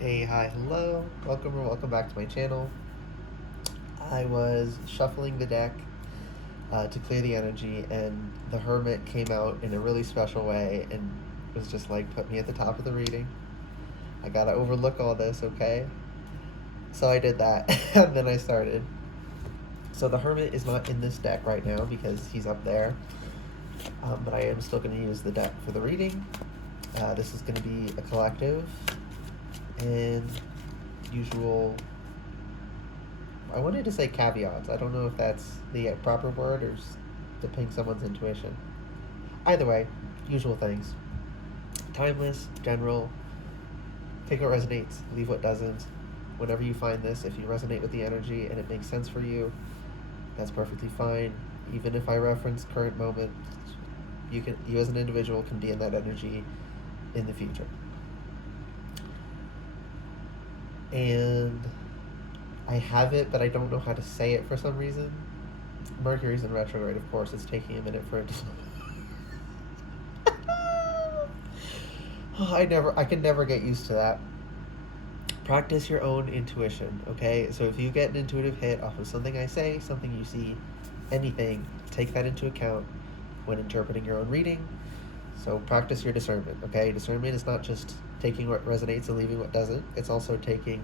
Hey, hi, hello, welcome or welcome back to my channel. I was shuffling the deck to clear the energy, and the Hermit came out in a really special way and was just like, put me at the top of the reading. I gotta overlook all this, okay? So I did that, and then I started. So the Hermit is not in this deck right now because he's up there, but I am still going to use the deck for the reading. This is going to be a collective, and usual. I wanted to say caveats. I don't know if that's the proper word or to ping someone's intuition. Either way, usual things. Timeless, general, take what resonates, leave what doesn't. Whenever you find this, if you resonate with the energy and it makes sense for you, that's perfectly fine. Even if I reference current moment, you as an individual can be in that energy in the future. And I have it, but I don't know how to say it for some reason. Mercury's in retrograde, of course. It's taking a minute for it to. I can never get used to that. Practice your own intuition, okay? So if you get an intuitive hit off of something I say, something you see, anything, take that into account when interpreting your own reading. So practice your discernment, okay? Discernment is not just taking what resonates and leaving what doesn't. It's also taking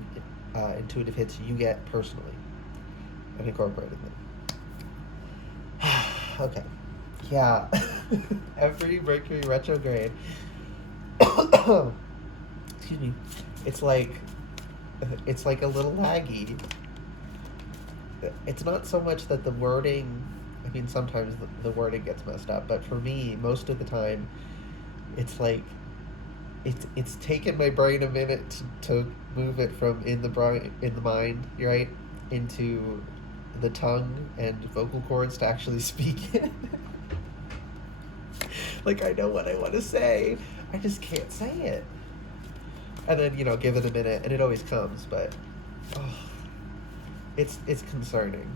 intuitive hits you get personally and incorporating them. Okay. Yeah. Every Mercury retrograde. Excuse me. It's like a little laggy. It's not so much that the wording. I mean, sometimes the wording gets messed up, but for me, most of the time, it's like it's taken my brain a minute to move it from in the mind, right, into the tongue and vocal cords to actually speak it. Like, I know what I want to say, I just can't say it. And then, give it a minute, and it always comes, but oh, it's concerning.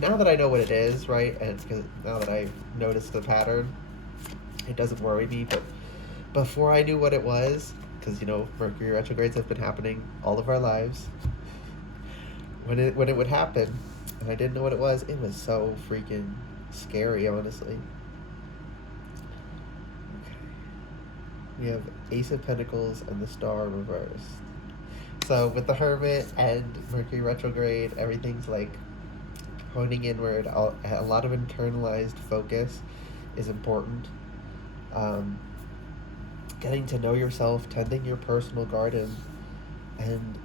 Now that I know what it is, right, and now that I've noticed the pattern, it doesn't worry me. But before I knew what it was, because Mercury retrogrades have been happening all of our lives. When it would happen, and I didn't know what it was so freaking scary, honestly. Okay. We have Ace of Pentacles and the Star reversed. So with the Hermit and Mercury retrograde, everything's like pointing inward. A lot of internalized focus is important. Getting to know yourself, tending your personal garden, and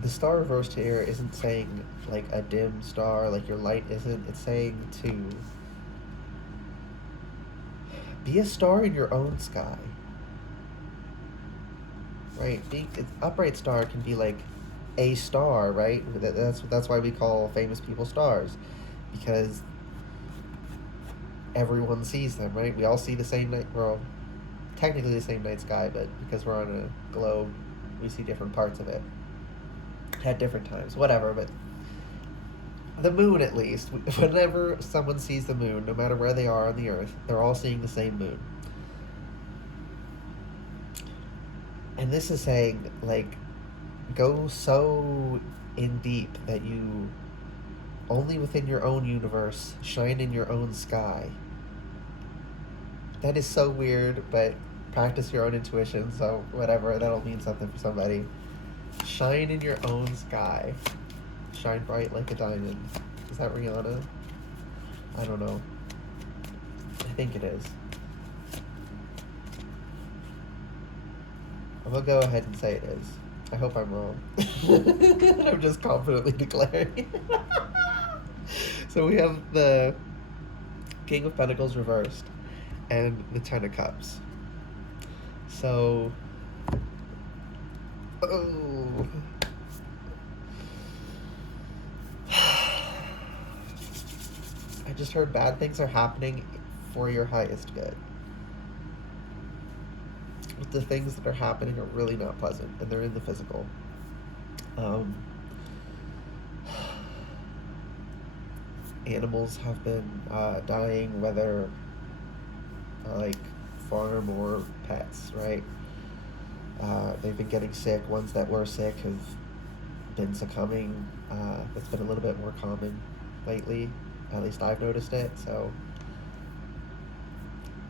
the star reversed here isn't saying like a dim star, like your light isn't. It's saying to be a star in your own sky. Right? Upright star can be like a star, right? That's why we call famous people stars, because everyone sees them, right? We all see the same night. Well, technically the same night sky, but because we're on a globe, we see different parts of it at different times. Whatever, but the moon, at least, whenever someone sees the moon, no matter where they are on the Earth, they're all seeing the same moon. And this is saying, like, go so in deep that you only within your own universe shine in your own sky. That is so weird, but practice your own intuition, so whatever, that'll mean something for somebody. Shine in your own sky. Shine bright like a diamond. Is that Rihanna? I don't know. I think it is. I'm gonna go ahead and say it is. I hope I'm wrong. I'm just confidently declaring. So we have the King of Pentacles reversed and the Ten of Cups. So, oh. I just heard bad things are happening for your highest good. But the things that are happening are really not pleasant, and they're in the physical. Animals have been dying, whether like farm or pets, right? they've been getting sick. Ones that were sick have been succumbing. That's been a little bit more common lately. At least I've noticed it. So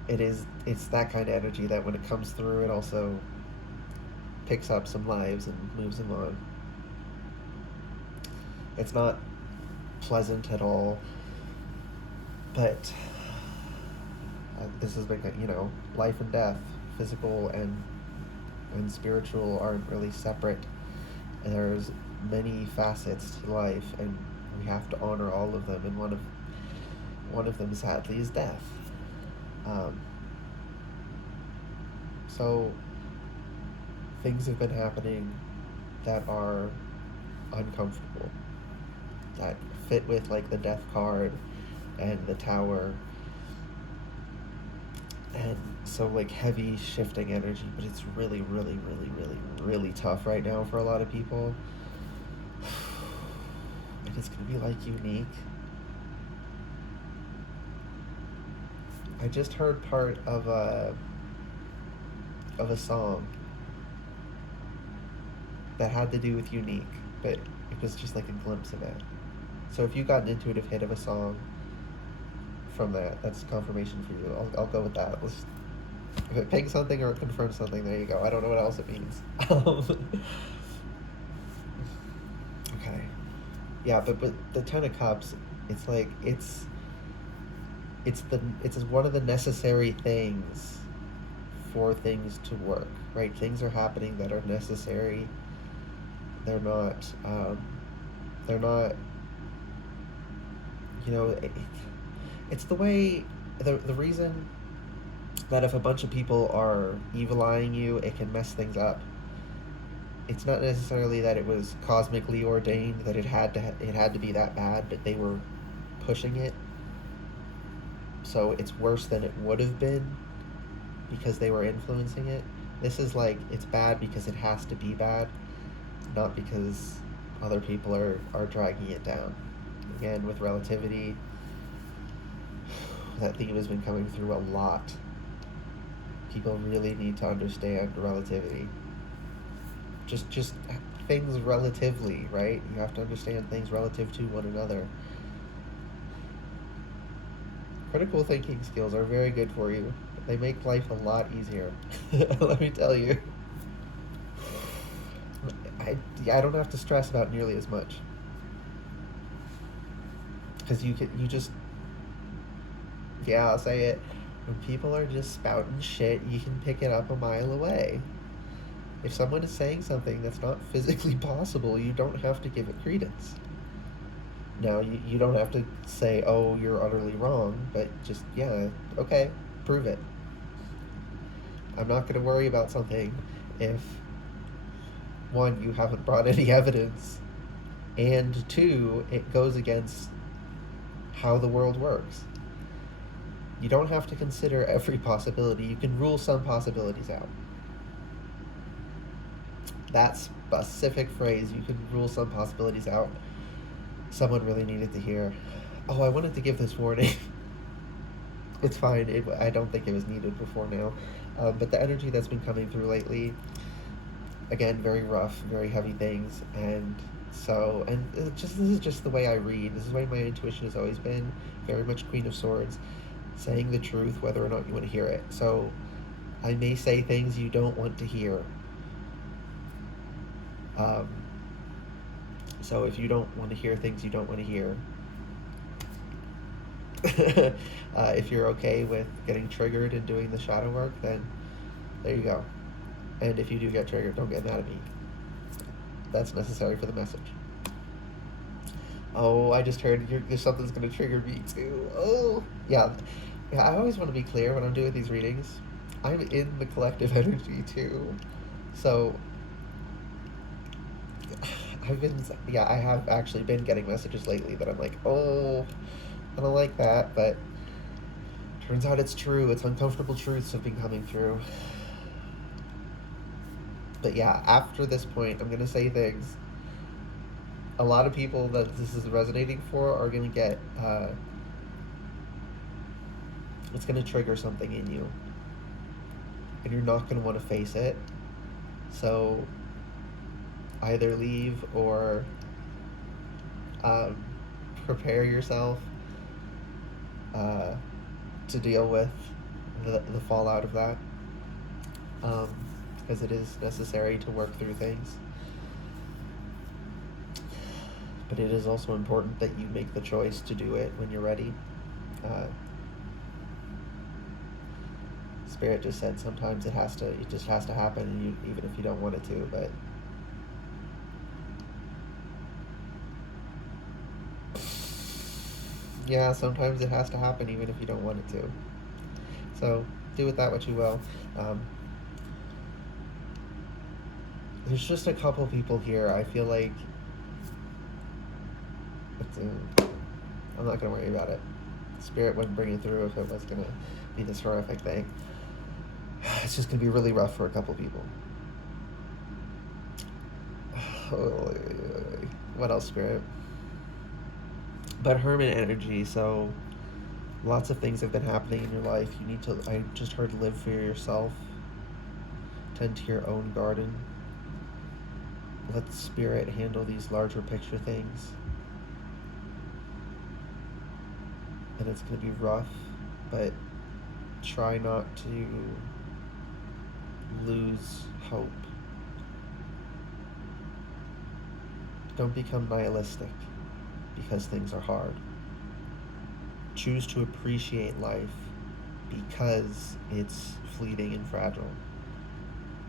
it's that kind of energy that when it comes through, it also picks up some lives and moves them on. It's not pleasant at all, but this has been, life and death, physical and spiritual aren't really separate. There's many facets to life, and we have to honor all of them. And one of them, sadly, is death. So things have been happening that are uncomfortable, that fit with like the death card and the tower, and so like heavy shifting energy. But it's really, really, really, really, really tough right now for a lot of people. And it's gonna be like unique. I just heard part of a song that had to do with unique, but it was just like a glimpse of it. So if you got an intuitive hit of a song from that, that's confirmation for you. I'll go with that. If it pings something or it confirms something, there you go. I don't know what else it means. Okay. Yeah, but the Ten of Cups, it's like it's one of the necessary things for things to work, right? Things are happening that are necessary. They're not, it's the way, the reason that if a bunch of people are evil-eyeing you, it can mess things up. It's not necessarily that it was cosmically ordained, that it had to be that bad, but they were pushing it. So it's worse than it would have been because they were influencing it. This is like, it's bad because it has to be bad, not because other people are dragging it down. Again, with relativity, that theme has been coming through a lot. People really need to understand relativity. Just things relatively, right? You have to understand things relative to one another. Critical thinking skills are very good for you. They make life a lot easier. Let me tell you. I don't have to stress about nearly as much. Because I'll say it. When people are just spouting shit, you can pick it up a mile away. If someone is saying something that's not physically possible, you don't have to give it credence. Now, you don't have to say, oh, you're utterly wrong, but just, okay, prove it. I'm not going to worry about something if, one, you haven't brought any evidence, and two, it goes against how the world works. You don't have to consider every possibility. You can rule some possibilities out. That specific phrase, you can rule some possibilities out, someone really needed to hear. Oh, I wanted to give this warning. It's fine. I don't think it was needed before now. But the energy that's been coming through lately, again, very rough, very heavy things. And this is just the way I read. This is the way my intuition has always been. Very much Queen of Swords. Saying the truth, whether or not you want to hear it. So I may say things you don't want to hear. So if you don't want to hear things you don't want to hear, if you're okay with getting triggered and doing the shadow work, then there you go. And if you do get triggered, don't get mad at me. That's necessary for the message. Oh, I just heard something's going to trigger me too. Oh, yeah. I always want to be clear when I'm doing these readings. I'm in the collective energy too. So I have actually been getting messages lately that I'm like, oh, I don't like that, but turns out it's true. It's uncomfortable truths have been coming through. But yeah, after this point, I'm going to say things. A lot of people that this is resonating for are going to get, it's going to trigger something in you. And you're not going to want to face it. So either leave or um, prepare yourself uh, to deal with the fallout of that, because it is necessary to work through things. But it is also important that you make the choice to do it when you're ready. Uh, Spirit just said sometimes it just has to happen, and even if you don't want it to. But yeah, sometimes it has to happen even if you don't want it to. So do with that what you will. Um, there's just a couple people here. I feel like I'm not gonna worry about it. Spirit wouldn't bring it through if it was gonna be this horrific thing. It's just gonna be really rough for a couple people. What else, Spirit? But Hermit energy, so lots of things have been happening in your life. You need to, I just heard, live for yourself. Tend to your own garden. Let Spirit handle these larger picture things. And it's going to be rough, but try not to lose hope. Don't become nihilistic because things are hard. Choose to appreciate life because it's fleeting and fragile,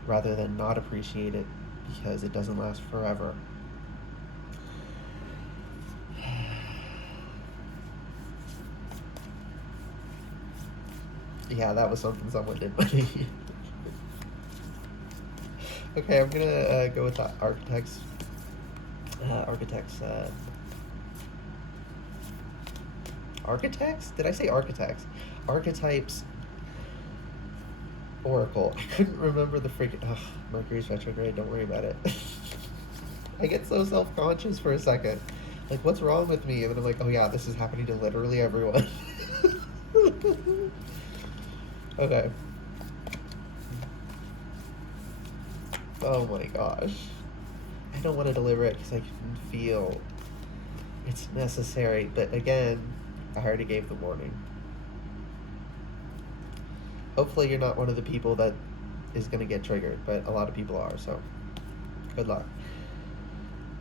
rather than not appreciate it because it doesn't last forever. Yeah, that was something someone did, buddy. Okay, I'm gonna go with the architects. Architects? Did I say architects? Archetypes. Oracle. I couldn't remember the freaking. Ugh, Mercury's retrograde. Don't worry about it. I get so self-conscious for a second. Like, what's wrong with me? And then I'm like, oh yeah, this is happening to literally everyone. Okay. Oh my gosh. I don't want to deliver it because I can feel it's necessary. But again, I already gave the warning. Hopefully you're not one of the people that is going to get triggered, but a lot of people are, so good luck.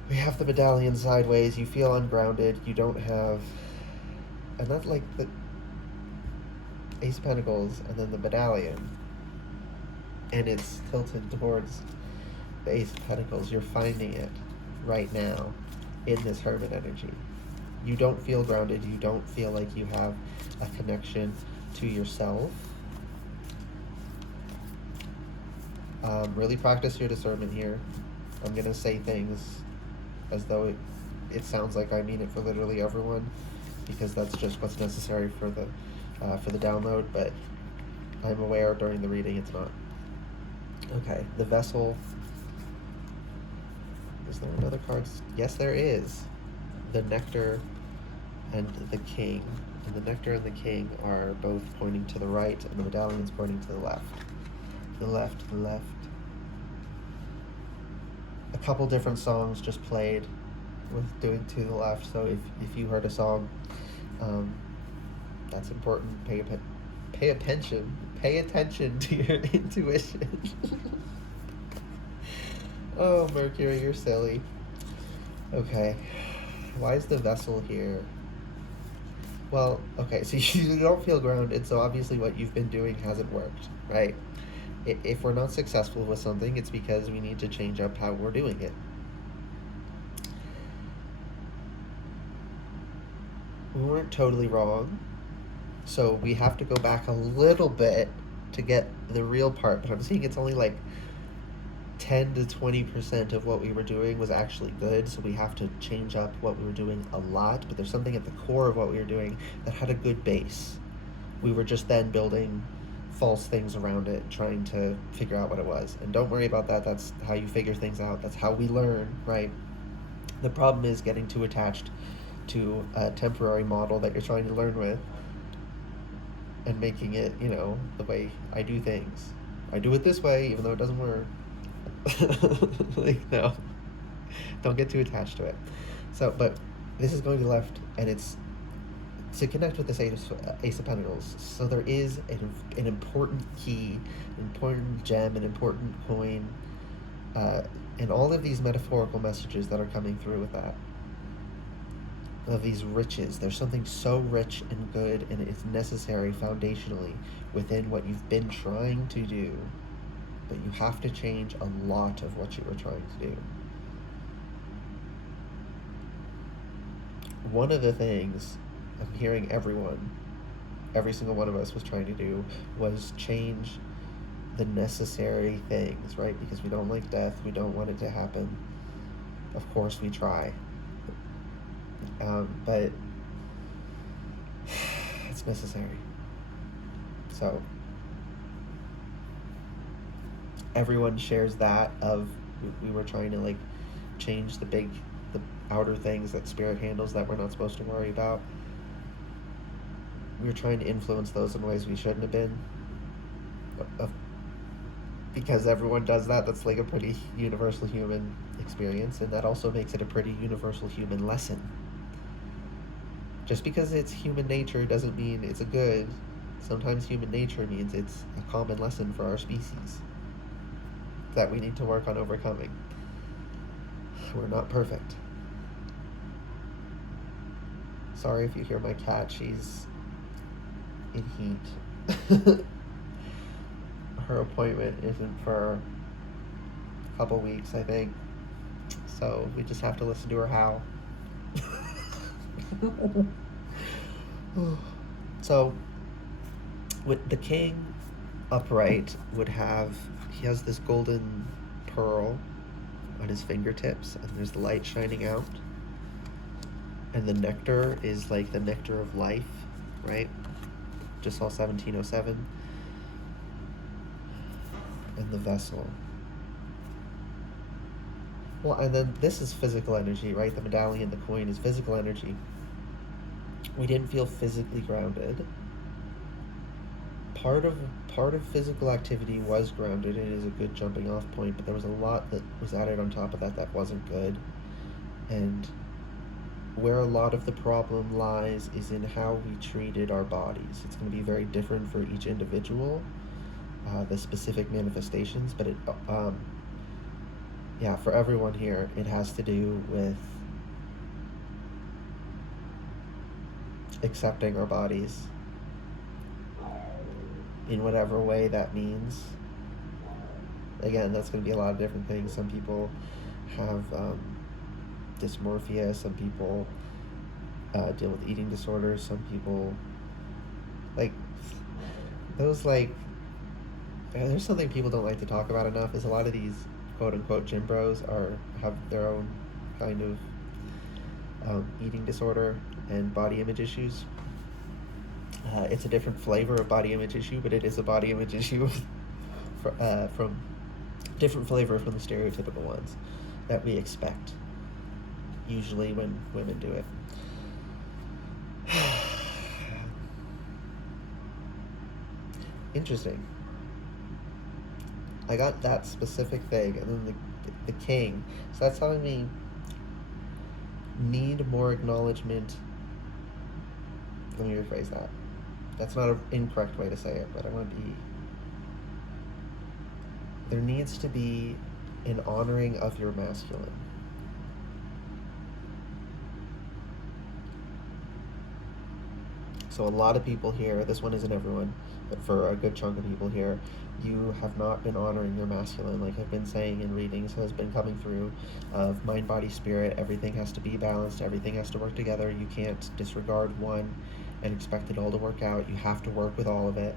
We have the medallion sideways. You feel ungrounded. You don't have... And that's like the Ace of Pentacles and then the medallion. And it's tilted towards the Ace of Pentacles. You're finding it right now in this Hermit energy. You don't feel grounded. You don't feel like you have a connection to yourself. Really practice your discernment here. I'm going to say things as though it sounds like I mean it for literally everyone, because that's just what's necessary for the download, but I'm aware during the reading it's not. Okay, the vessel. Is there another card? Yes, there is. The nectar and the king. And the nectar and the king are both pointing to the right, and the medallion's pointing to the left. The left, the left. A couple different songs just played with doing to the left, so if you heard a song, that's important. Pay attention to your intuition. Oh, Mercury, you're silly. Okay, why is the vessel here? Well, okay, so you don't feel grounded, so obviously what you've been doing hasn't worked, right? If we're not successful with something, it's because we need to change up how we're doing it. We weren't totally wrong, so we have to go back a little bit to get the real part, but I'm seeing it's only like 10 to 20% of what we were doing was actually good, so we have to change up what we were doing a lot, but there's something at the core of what we were doing that had a good base. We were just then building false things around it, trying to figure out what it was. And don't worry about that. That's how you figure things out. That's how we learn, right? The problem is getting too attached to a temporary model that you're trying to learn with and making it, the way I do things. I do it this way, even though it doesn't work. Like, no, don't get too attached to it. So, but this is going to the left, and it's to connect with this Ace of Pentacles. So there is an important key, an important gem, an important coin, and all of these metaphorical messages that are coming through with that. Of these riches. There's something so rich and good, and it's necessary foundationally within what you've been trying to do, but you have to change a lot of what you were trying to do. One of the things I'm hearing every single one of us was trying to do was change the necessary things, right? Because we don't like death, we don't want it to happen. Of course we try. But it's necessary. So everyone shares that of we were trying to like change the outer things that spirit handles that we're not supposed to worry about. We were trying to influence those in ways we shouldn't have been. Because everyone does that. That's like a pretty universal human experience, and that also makes it a pretty universal human lesson. Just because it's human nature doesn't mean it's a good. Sometimes human nature means it's a common lesson for our species that we need to work on overcoming. We're not perfect. Sorry if you hear my cat, she's in heat. Her appointment isn't for a couple weeks, I think. So we just have to listen to her howl. So, with the king upright he has this golden pearl on his fingertips, and there's the light shining out. And the nectar is like the nectar of life, right? Just saw 1707. And the vessel. Well, and then this is physical energy, right? The medallion, the coin is physical energy. We didn't feel physically grounded. Part of physical activity was grounded. It is a good jumping off point, but there was a lot that was added on top of that wasn't good. And where a lot of the problem lies is in how we treated our bodies. It's going to be very different for each individual, the specific manifestations, but for everyone here, it has to do with accepting our bodies in whatever way that means. Again, that's going to be a lot of different things. Some people have dysmorphia, some people deal with eating disorders, some people there's something people don't like to talk about enough is a lot of these quote-unquote gym bros have their own kind of eating disorder and body image issues. It's a different flavor of body image issue, but it is a body image issue from different flavor from the stereotypical ones that we expect, usually when women do it. Interesting. I got that specific thing, and then the king. So that's telling me need more acknowledgement. Let me rephrase that. That's not an incorrect way to say it, but I want to be... There needs to be an honoring of your masculine. So a lot of people here, this one isn't everyone, but for a good chunk of people here, you have not been honoring your masculine, like I've been saying in readings, has been coming through of mind, body, spirit. Everything has to be balanced. Everything has to work together. You can't disregard one and expect it all to work out. You have to work with all of it.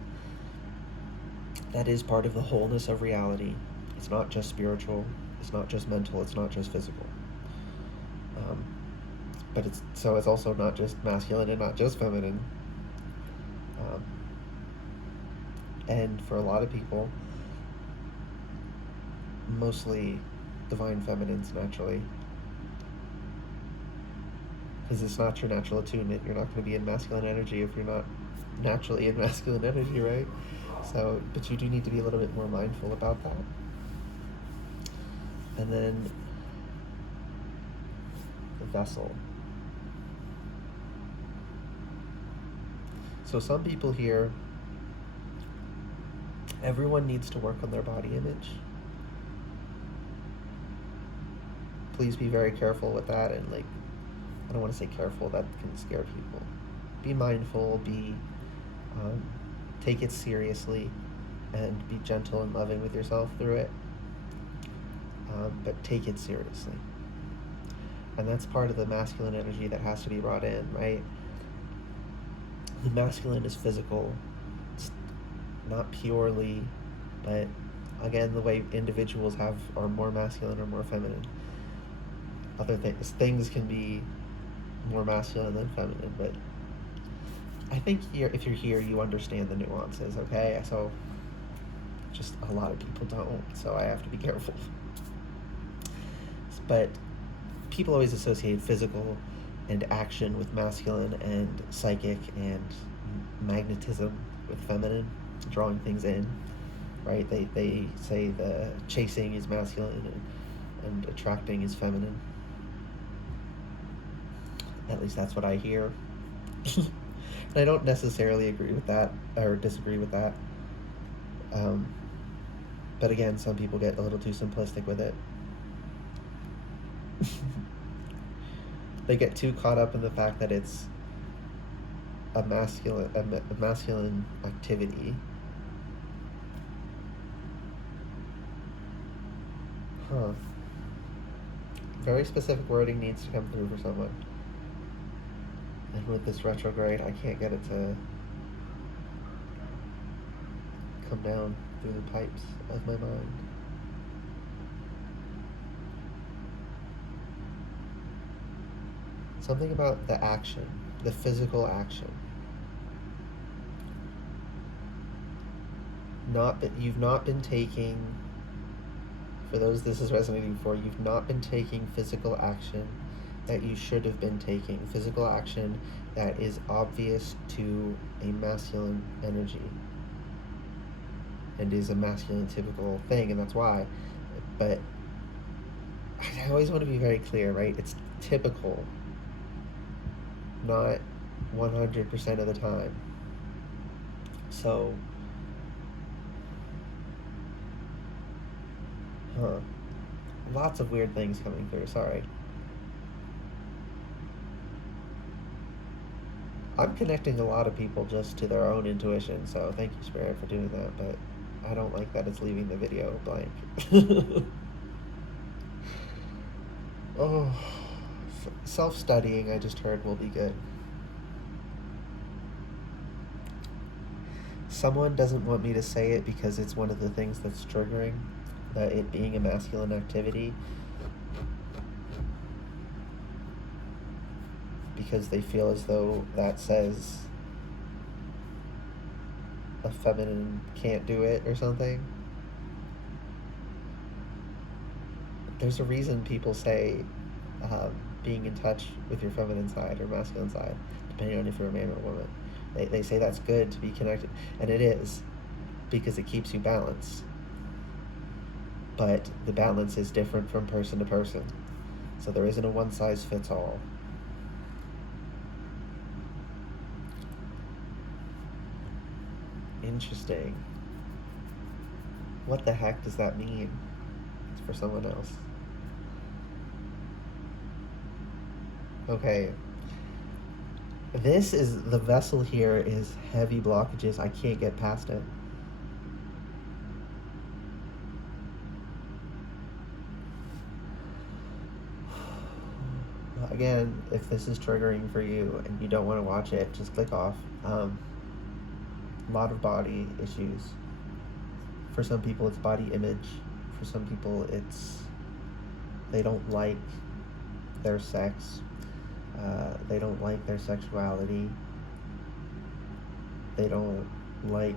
That is part of the wholeness of reality. It's not just spiritual. It's not just mental. It's not just physical. But it's also not just masculine and not just feminine. And for a lot of people, mostly divine feminines naturally, because it's not your natural attunement. You're not going to be in masculine energy if you're not naturally in masculine energy, right? So, but you do need to be a little bit more mindful about that. And then the vessel. So some people here, everyone needs to work on their body image. Please be very careful with that, and like, I don't want to say careful, that can scare people. Be mindful, take it seriously, and be gentle and loving with yourself through it. But take it seriously. And that's part of the masculine energy that has to be brought in, right? The masculine is physical. It's not purely, but again, the way individuals are more masculine or more feminine. Other things can be more masculine than feminine, but I think if you're here, you understand the nuances, okay? So, just a lot of people don't, so I have to be careful. But people always associate physical and action with masculine, and psychic and magnetism with feminine, drawing things in, right? They say the chasing is masculine and attracting is feminine. At least that's what I hear. And I don't necessarily agree with that or disagree with that. But again, some people get a little too simplistic with it. They get too caught up in the fact that it's a masculine activity. Very specific wording needs to come through for someone. And with this retrograde, I can't get it to come down through the pipes of my mind. Something about the action, the physical action. You've not been taking, for those this is resonating for, you've not been taking physical action that you should have been taking. Physical action that is obvious to a masculine energy and is a masculine typical thing, and that's why. But I always want to be very clear, right? It's typical, not 100% of the time. So, lots of weird things coming through, sorry. I'm connecting a lot of people just to their own intuition, so thank you, Spirit, for doing that, but I don't like that it's leaving the video blank. Oh, self-studying, I just heard, will be good. Someone doesn't want me to say it because it's one of the things that's triggering, that it being a masculine activity, because they feel as though that says a feminine can't do it or something. There's a reason people say being in touch with your feminine side or masculine side, depending on if you're a man or a woman. They say that's good to be connected, and it is, because it keeps you balanced. But the balance is different from person to person, so there isn't a one-size-fits-all. Interesting. What the heck does that mean? It's for someone else. Okay. The vessel here is heavy blockages. I can't get past it. Again, if this is triggering for you and you don't want to watch it, just click off. A lot of body issues. For some people, it's body image. For some people, they don't like their sex. They don't like their sexuality. They don't like...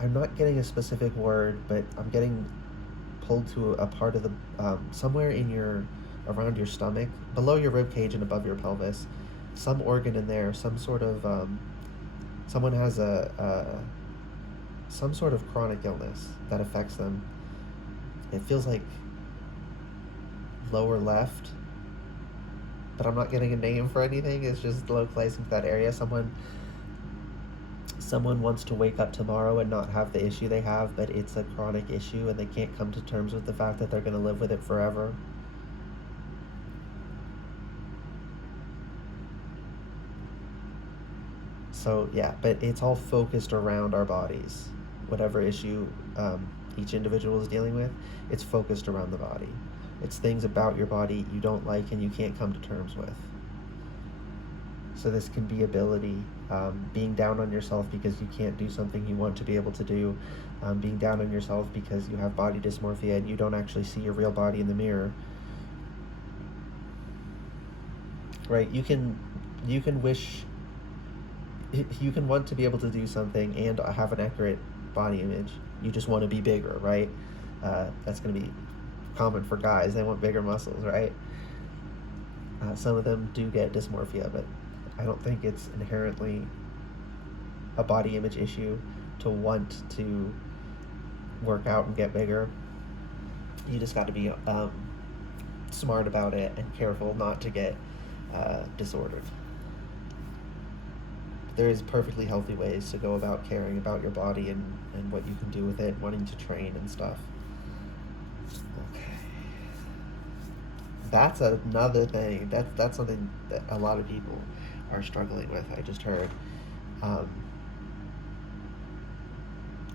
I'm not getting a specific word, but I'm getting pulled to a part of the... somewhere around your stomach, below your rib cage and above your pelvis. Some organ in there, some sort of... someone has some sort of chronic illness that affects them. It feels like lower left, but I'm not getting a name for anything. It's just localizing to that area. Someone wants to wake up tomorrow and not have the issue they have, but it's a chronic issue and they can't come to terms with the fact that they're going to live with it forever. So yeah, but it's all focused around our bodies. Whatever issue each individual is dealing with, it's focused around the body. It's things about your body you don't like and you can't come to terms with. So this can be ability, being down on yourself because you can't do something you want to be able to do, being down on yourself because you have body dysmorphia and you don't actually see your real body in the mirror. Right? You can wish, you can want to be able to do something and have an accurate body image. You just want to be bigger, right? That's going to be common for guys. They want bigger muscles, right? Some of them do get dysmorphia, but I don't think it's inherently a body image issue to want to work out and get bigger. You just got to be smart about it and careful not to get disordered. There's perfectly healthy ways to go about caring about your body and what you can do with it, wanting to train and stuff. Okay. That's another thing. That's something that a lot of people are struggling with. I just heard.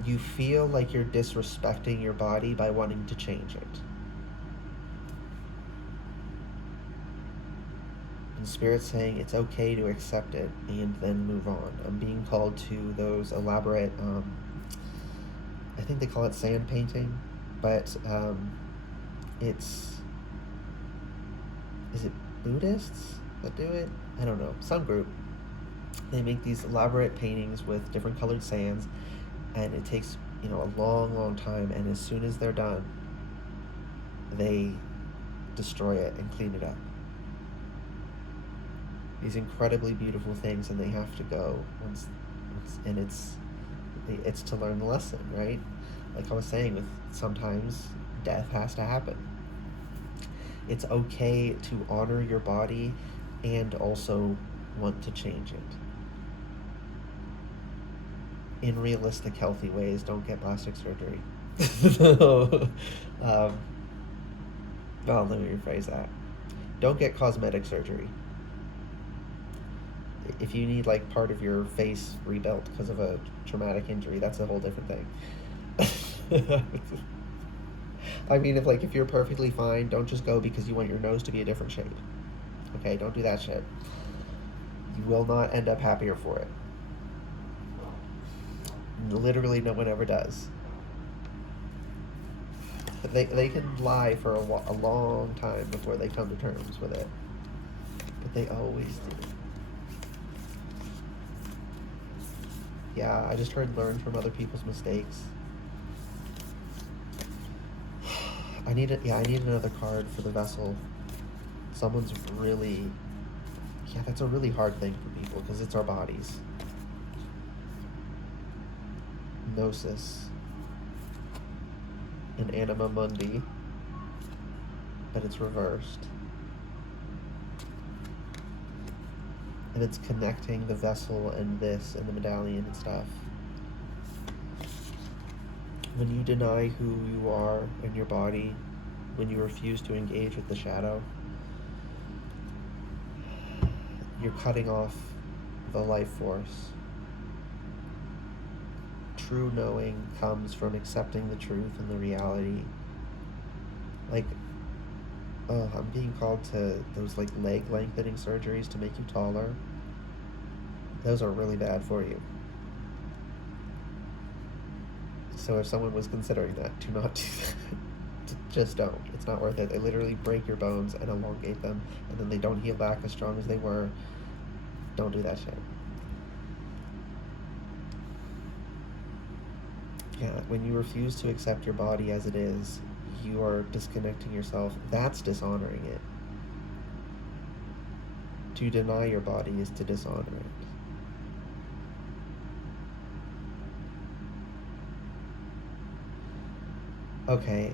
You feel like you're disrespecting your body by wanting to change it. And Spirit's saying it's okay to accept it and then move on. I'm being called to those elaborate, I think they call it sand painting, but is it Buddhists that do it? I don't know, some group. They make these elaborate paintings with different colored sands, and it takes, a long time, and as soon as they're done, they destroy it and clean it up. These incredibly beautiful things, and they have to go once and it's to learn the lesson, right? Like I was saying, with sometimes death has to happen. It's okay to honor your body and also want to change it. In realistic, healthy ways. Don't get plastic surgery. Well, let me rephrase that. Don't get cosmetic surgery. If you need like part of your face rebuilt because of a traumatic injury, that's a whole different thing. I mean, if you're perfectly fine, don't just go because you want your nose to be a different shape. Okay, don't do that shit. You will not end up happier for it. Literally, no one ever does. They can lie for a long time before they come to terms with it, but they always do. Yeah, I just heard learn from other people's mistakes. I need another card for the vessel. Someone's really, that's a really hard thing for people because it's our bodies. Gnosis. And Anima Mundi, but it's reversed. And it's connecting the vessel and this and the medallion and stuff. When you deny who you are in your body, when you refuse to engage with the shadow, you're cutting off the life force. True knowing comes from accepting the truth and the reality. I'm being called to those leg lengthening surgeries to make you taller. Those are really bad for you. So if someone was considering that, do not do that. Just don't. It's not worth it. They literally break your bones and elongate them, and then they don't heal back as strong as they were. Don't do that shit. Yeah, when you refuse to accept your body as it is, you are disconnecting yourself. That's dishonoring it. To deny your body is to dishonor it. Okay,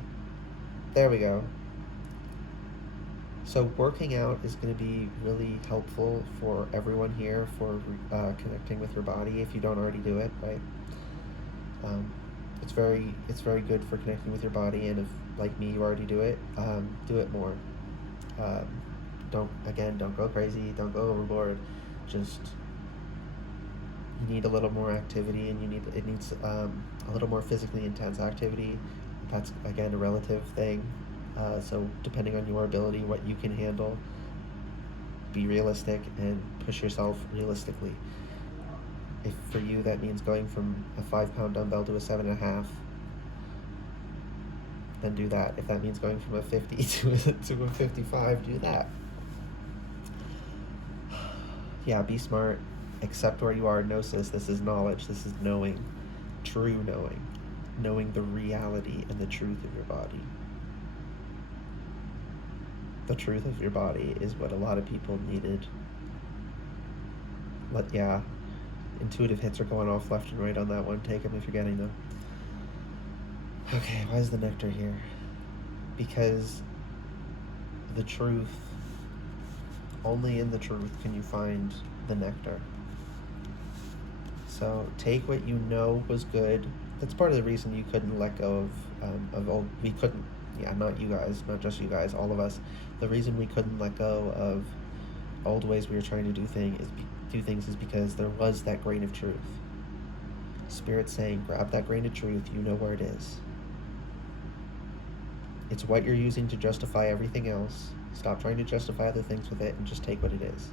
There we go. So working out is going to be really helpful for everyone here for connecting with your body if you don't already do it, right? Um, it's very good for connecting with your body, and if like me you already do it more. Um, don't go crazy, don't go overboard. Just you need a little more activity, and it needs a little more physically intense activity. That's again a relative thing. So depending on your ability, what you can handle, be realistic and push yourself realistically. If for you that means going from a 5 pound dumbbell to a 7.5, then do that. If that means going from a 50 to a 55, do that. Yeah, be smart. Accept where you are. Gnosis. This is knowledge. This is knowing. True knowing. Knowing the reality and the truth of your body. The truth of your body is what a lot of people needed. Yeah, intuitive hits are going off left and right on that one. Take them if you're getting them. Okay, why is the nectar here? Because the truth, only in the truth can you find the nectar. So take what you know was good. That's part of the reason you couldn't let go of old. We couldn't. Yeah, not you guys, not just you guys, all of us. The reason we couldn't let go of old ways we were trying to do things is because there was that grain of truth. Spirit saying, grab that grain of truth. You know where it is. It's what you're using to justify everything else. Stop trying to justify other things with it and just take what it is.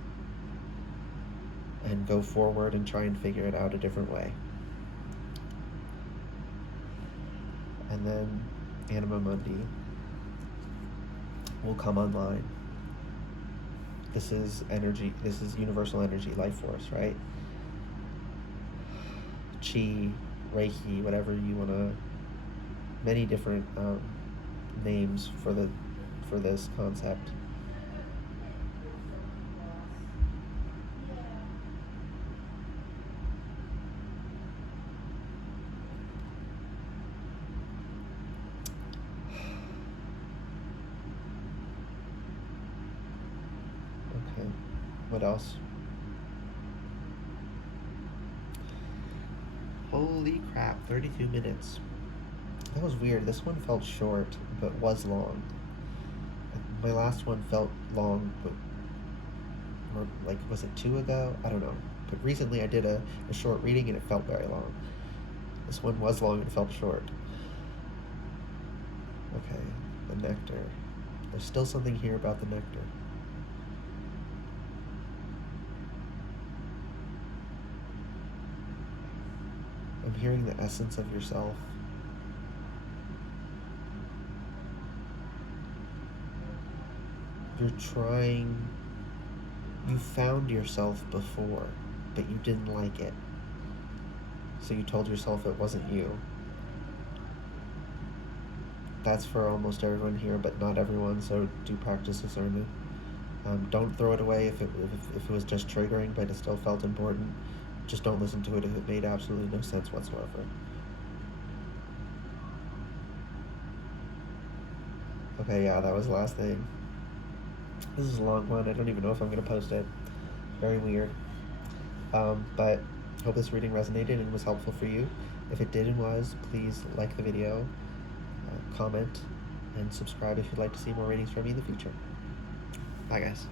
And go forward and try and figure it out a different way. And then Anima Mundi will come online. This is energy, this is universal energy, life force, right? Chi, Reiki, whatever you want to, many different names for this concept. Okay, what else? Holy crap, 32 minutes. That was weird. This one felt short, but was long. My last one felt long, but or like, was it 2 ago? I don't know. But recently I did a short reading and it felt very long. This one was long and felt short. Okay, the nectar. There's still something here about the nectar. I'm hearing the essence of yourself. You found yourself before, but you didn't like it. So you told yourself it wasn't you. That's for almost everyone here, but not everyone, so do practice discernment. Don't throw it away if it was just triggering, but it still felt important. Just don't listen to it if it made absolutely no sense whatsoever. Okay, yeah, that was the last thing. This is a long one. I don't even know if I'm going to post it. Very weird. But hope this reading resonated and was helpful for you. If it did and was, please like the video, comment, and subscribe if you'd like to see more readings from me in the future. Bye, guys.